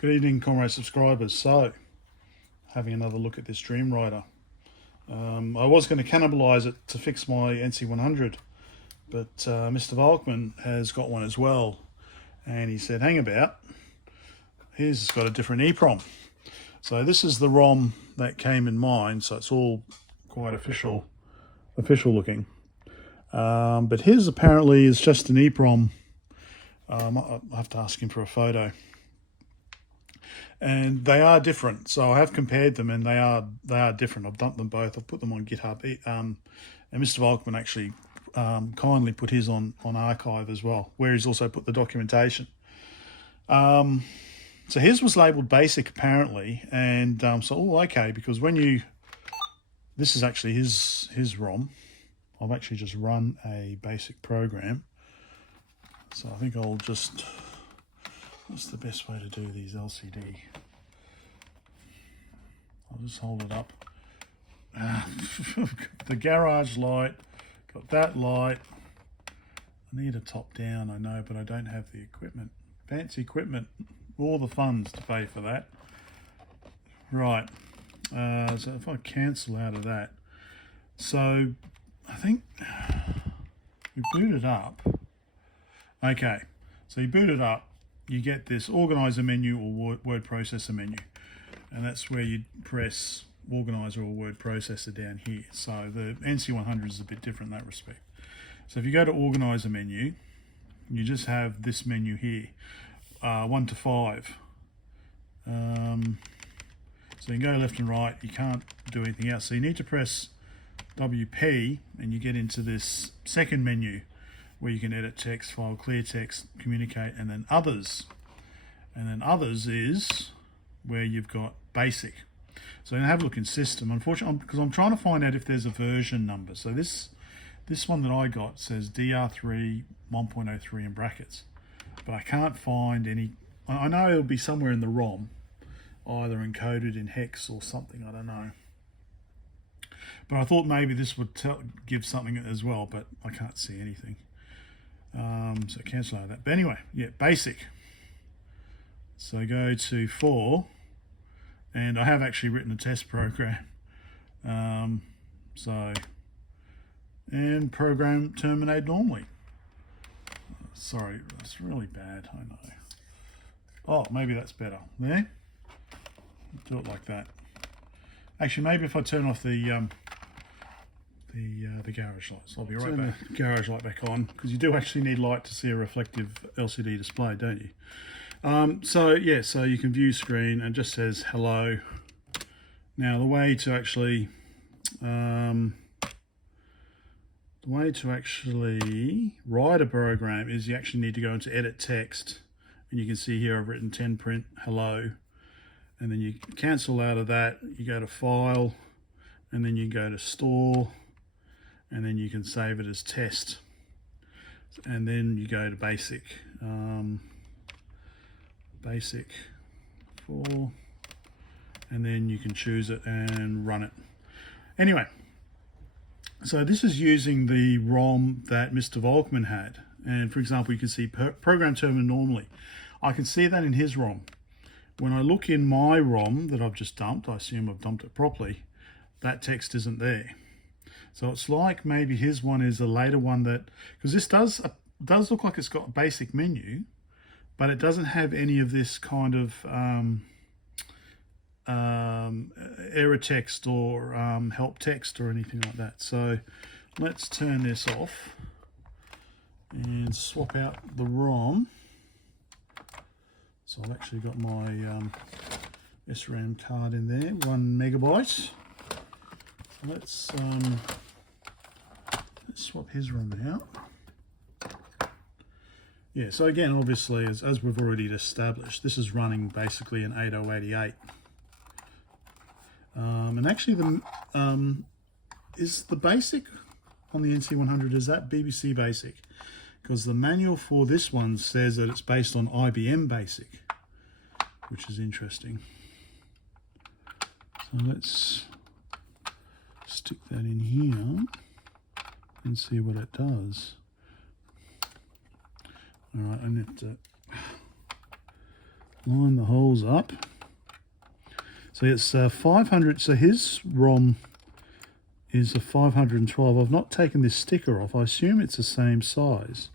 Good evening, comrade subscribers. So, having another look at this Dreamrider. I was going to cannibalize it to fix my NC100, but Mr. Volkman has got one as well, and he said, hang about, his has got a different EEPROM. So this is the ROM that came in mine, so it's all quite official looking. But his apparently is just an EEPROM. I'll have to ask him for a photo. And they are different, so I have compared them, and they are different. I've dumped them both. I've put them on GitHub, and Mr. Volkman actually kindly put his on archive as well, where he's also put the documentation. So his was labelled basic apparently, and okay, because when this is actually his ROM. I've actually just run a basic program, so I think I'll just. What's the best way to do these LCD? I'll just hold it up. The garage light, got that light. I need a top down, I know, but I don't have the equipment. Fancy equipment, all the funds to pay for that. Right, so if I cancel out of that. So I think we boot it up. Okay, so you boot it up. You get this organizer menu or word processor menu, and that's where you press organizer or word processor down here. So the NC100 is a bit different in that respect. So if you go to organizer menu, you just have this menu here, 1 to 5. So you can go left and right, you can't do anything else. So you need to press WP and you get into this second menu, where you can edit text, file, clear text, communicate, and then others. And then others is where you've got basic. So then have a look in system. Unfortunately, because I'm trying to find out if there's a version number. So this one that I got says DR3 1.03 in brackets, but I can't find any. I know it'll be somewhere in the ROM, either encoded in hex or something, I don't know. But I thought maybe this would give something as well, but I can't see anything. So cancel out of that. But anyway, yeah, basic. So go to 4, and I have actually written a test program. And program terminate normally. Sorry, that's really bad, I know. Oh, maybe that's better. There? Do it like that. Actually, maybe if I turn off the garage lights. I'll be right back. Turn the garage light back on, because you do actually need light to see a reflective LCD display, don't you? So you can view screen and it just says hello. Now the way to actually write a program is you actually need to go into edit text, and you can see here I've written 10 print hello, and then you cancel out of that, you go to file, and then you go to store, and then you can save it as test, and then you go to basic, basic 4, and then you can choose it and run it. Anyway, so this is using the ROM that Mr. Volkman had, and for example you can see program terminate normally. I can see that in his ROM. When I look in my ROM that I've just dumped, I assume I've dumped it properly, that text isn't there. So it's like maybe his one is a later one, that because this does look like it's got a basic menu, but it doesn't have any of this kind of error text or help text or anything like that. So let's turn this off and swap out the ROM. So I've actually got my SRAM card in there, 1 megabyte. Let's swap his ROM out. Yeah, so again, obviously, as we've already established, this is running basically an 8088. And actually, is the basic on the NC100, is that BBC Basic? Because the manual for this one says that it's based on IBM Basic, which is interesting. So let's stick that in here and see what it does. All right, I need to line the holes up. So it's 500, so his ROM is a 512. I've not taken this sticker off. I assume it's the same size.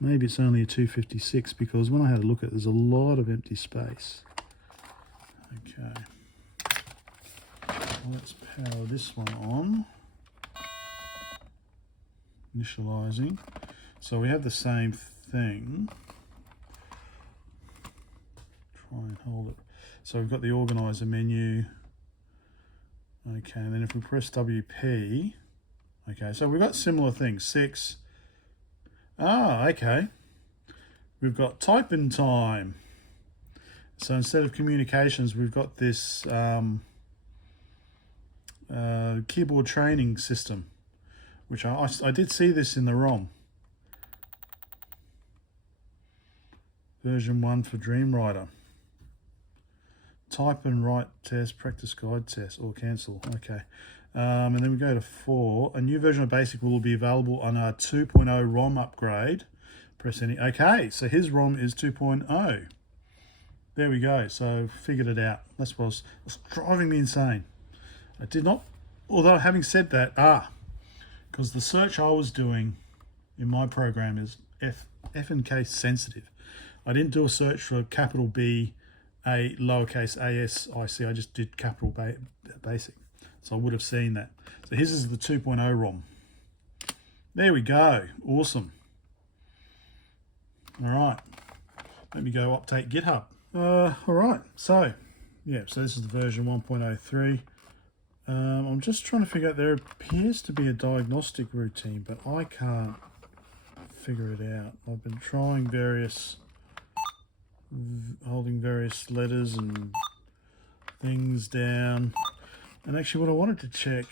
Maybe it's only a 256 because when I had a look at it, there's a lot of empty space. Okay. Let's power this one on. Initializing. So we have the same thing. Try and hold it. So we've got the organizer menu. Okay, and then if we press WP, okay, so we've got similar things. 6. Ah, okay. We've got type in time. So instead of communications, we've got this keyboard training system, which I did see this in the ROM. Version 1 for Dreamwriter. Type and write test, practice guide test, or cancel. Okay. And then we go to 4. A new version of BASIC will be available on our 2.0 ROM upgrade. Press any. Okay, so his ROM is 2.0. There we go. So figured it out. That's what was driving me insane. I did not, although having said that, because the search I was doing in my program is F and case sensitive. I didn't do a search for capital B, A, lowercase ASIC. I just did capital BASIC. So I would have seen that. So his is the 2.0 ROM. There we go. Awesome. All right. Let me go update GitHub. All right. So, yeah, so this is the version 1.03. I'm just trying to figure out, there appears to be a diagnostic routine, but I can't figure it out. I've been trying holding various letters and things down. And actually what I wanted to check,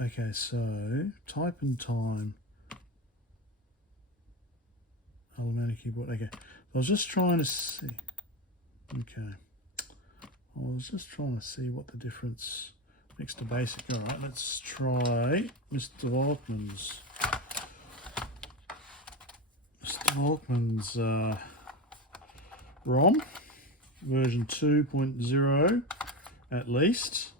okay, so type and time, automatic keyboard, okay. I was just trying to see, okay. I was just trying to see what the difference next to BASIC. All right, let's try Mr. Volkmann's ROM, version 2.0 at least.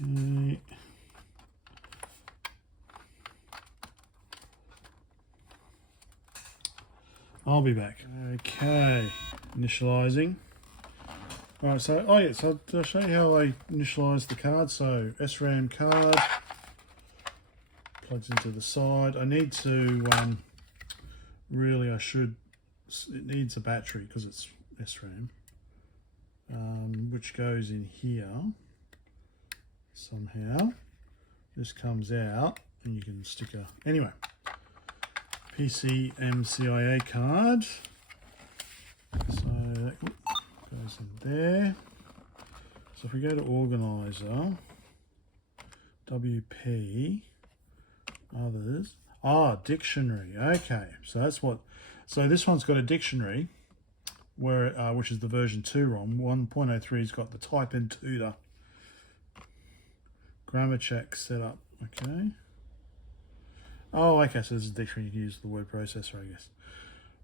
Okay. I'll be back. Okay, initializing. All right, so, oh yeah, so I'll show you how I initialize the card. So SRAM card plugs into the side. I need to, really I should, it needs a battery because it's SRAM, which goes in here somehow. This comes out and you can stick a, anyway, PCMCIA card. So that goes in there. So if we go to organizer, WP, others, dictionary. Okay, so that's what, so this one's got a dictionary where which is the version 2 ROM. 1.03's got the type in tutor, grammar check setup. Okay. Oh, okay, so this is a dictionary. You can use the word processor, I guess.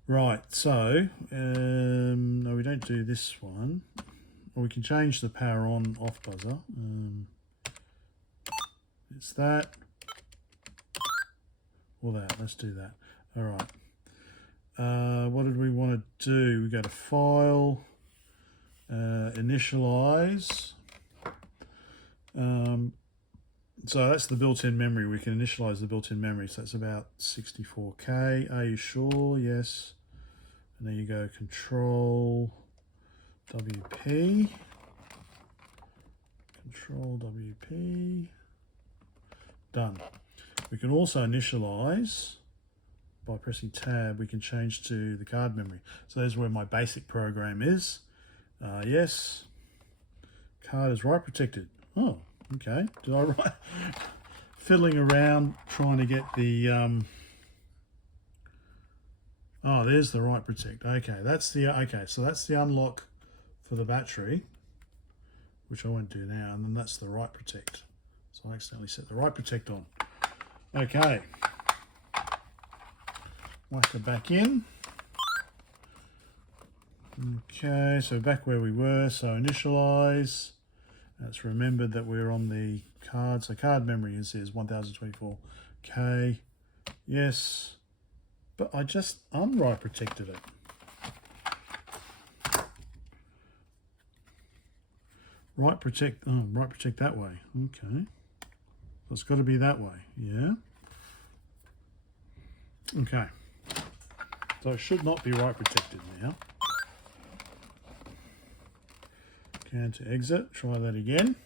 Right, so, no, we don't do this one. Or we can change the power on off buzzer. It's that. Or that, let's do that. All right. What did we want to do? We go to File, Initialize. So that's the built-in memory. We can initialize the built-in memory. So that's about 64K. Are you sure? Yes. And there you go. Control WP. Control WP. Done. We can also initialize by pressing tab. We can change to the card memory. So there's where my basic program is. Yes. Card is write protected. Oh. Okay, did I write? Fiddling around trying to get the, oh, there's the write protect. Okay, that's the, okay, so that's the unlock for the battery, which I won't do now, and then that's the write protect. So I accidentally set the write protect on. Okay. Whack it back in. Okay, so back where we were. So initialize. Let's remember that we're on the card. So card memory is 1024K. Yes. But I just unwrite protected it. Write protect that way. Okay. So it's got to be that way. Yeah. Okay. So it should not be write protected now. Can to exit. Try that again.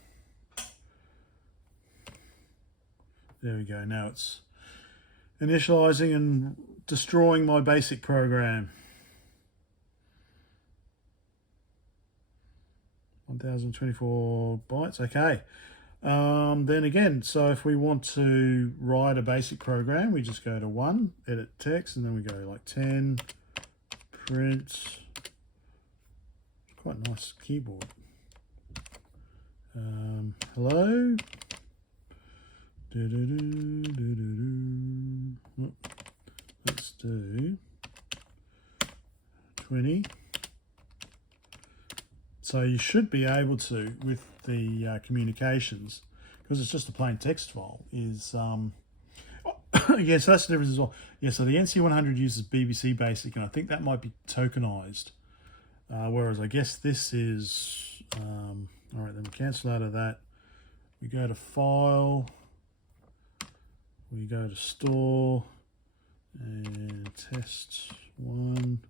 There we go. Now it's initializing and destroying my basic program. 1024 bytes. Okay. Then again, so if we want to write a basic program, we just go to 1, edit text, and then we go like 10, print. Quite a nice keyboard. Hello. Let's do 20. So you should be able to, with the communications, because it's just a plain text file, is, yeah, so that's the difference as well. Yeah, so the NC100 uses BBC Basic, and I think that might be tokenized, whereas I guess this is, all right, then we cancel out of that. We go to File, we go to Store, and Test 1,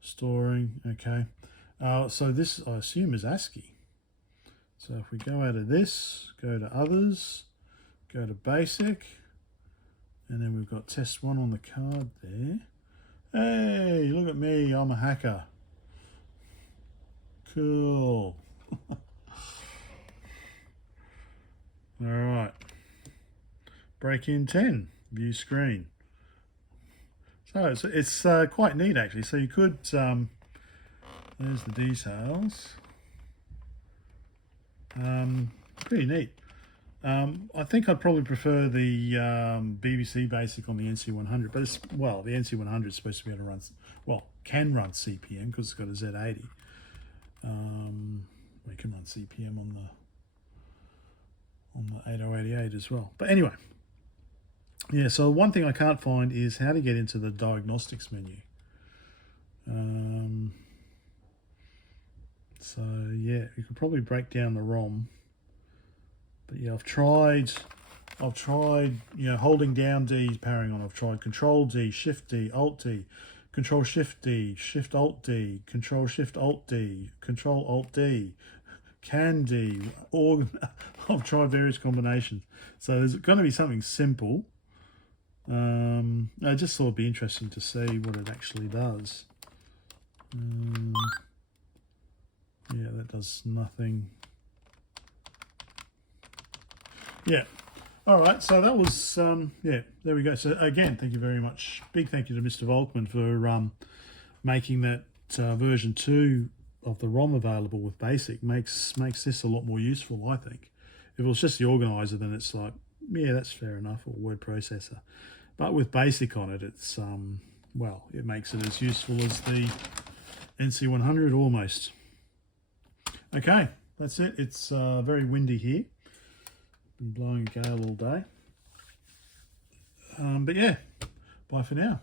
Storing, okay. So this, I assume, is ASCII. So if we go out of this, go to Others, go to Basic, and then we've got Test 1 on the card there. Hey, look at me, I'm a hacker. Cool. All right. Break in 10, view screen. So it's quite neat actually. So you could, there's the details. Pretty neat. I think I'd probably prefer the BBC Basic on the NC100, but it's, well, the NC100 is supposed to be able to run, well, can run CP/M because it's got a Z80. We can run CP/M on the 8088 as well. But anyway, yeah, so one thing I can't find is how to get into the diagnostics menu. So yeah, you could probably break down the ROM. But yeah, I've tried, you know, holding down D is powering on. I've tried Control D, Shift D, Alt D, Control Shift D, Shift Alt D, Control Shift Alt D, Control Alt D, Can D, or I've tried various combinations. So there's going to be something simple. I just thought it'd be interesting to see what it actually does. Yeah, that does nothing. Yeah. All right. So that was, yeah, there we go. So again, thank you very much. Big thank you to Mr. Volkman for making that version 2 of the ROM available with BASIC. Makes this a lot more useful, I think. If it was just the organizer, then it's like, yeah, that's fair enough, or word processor. But with BASIC on it, it's, well, it makes it as useful as the NC100 almost. Okay, that's it. It's very windy here. Been blowing a gale all day. But yeah, bye for now.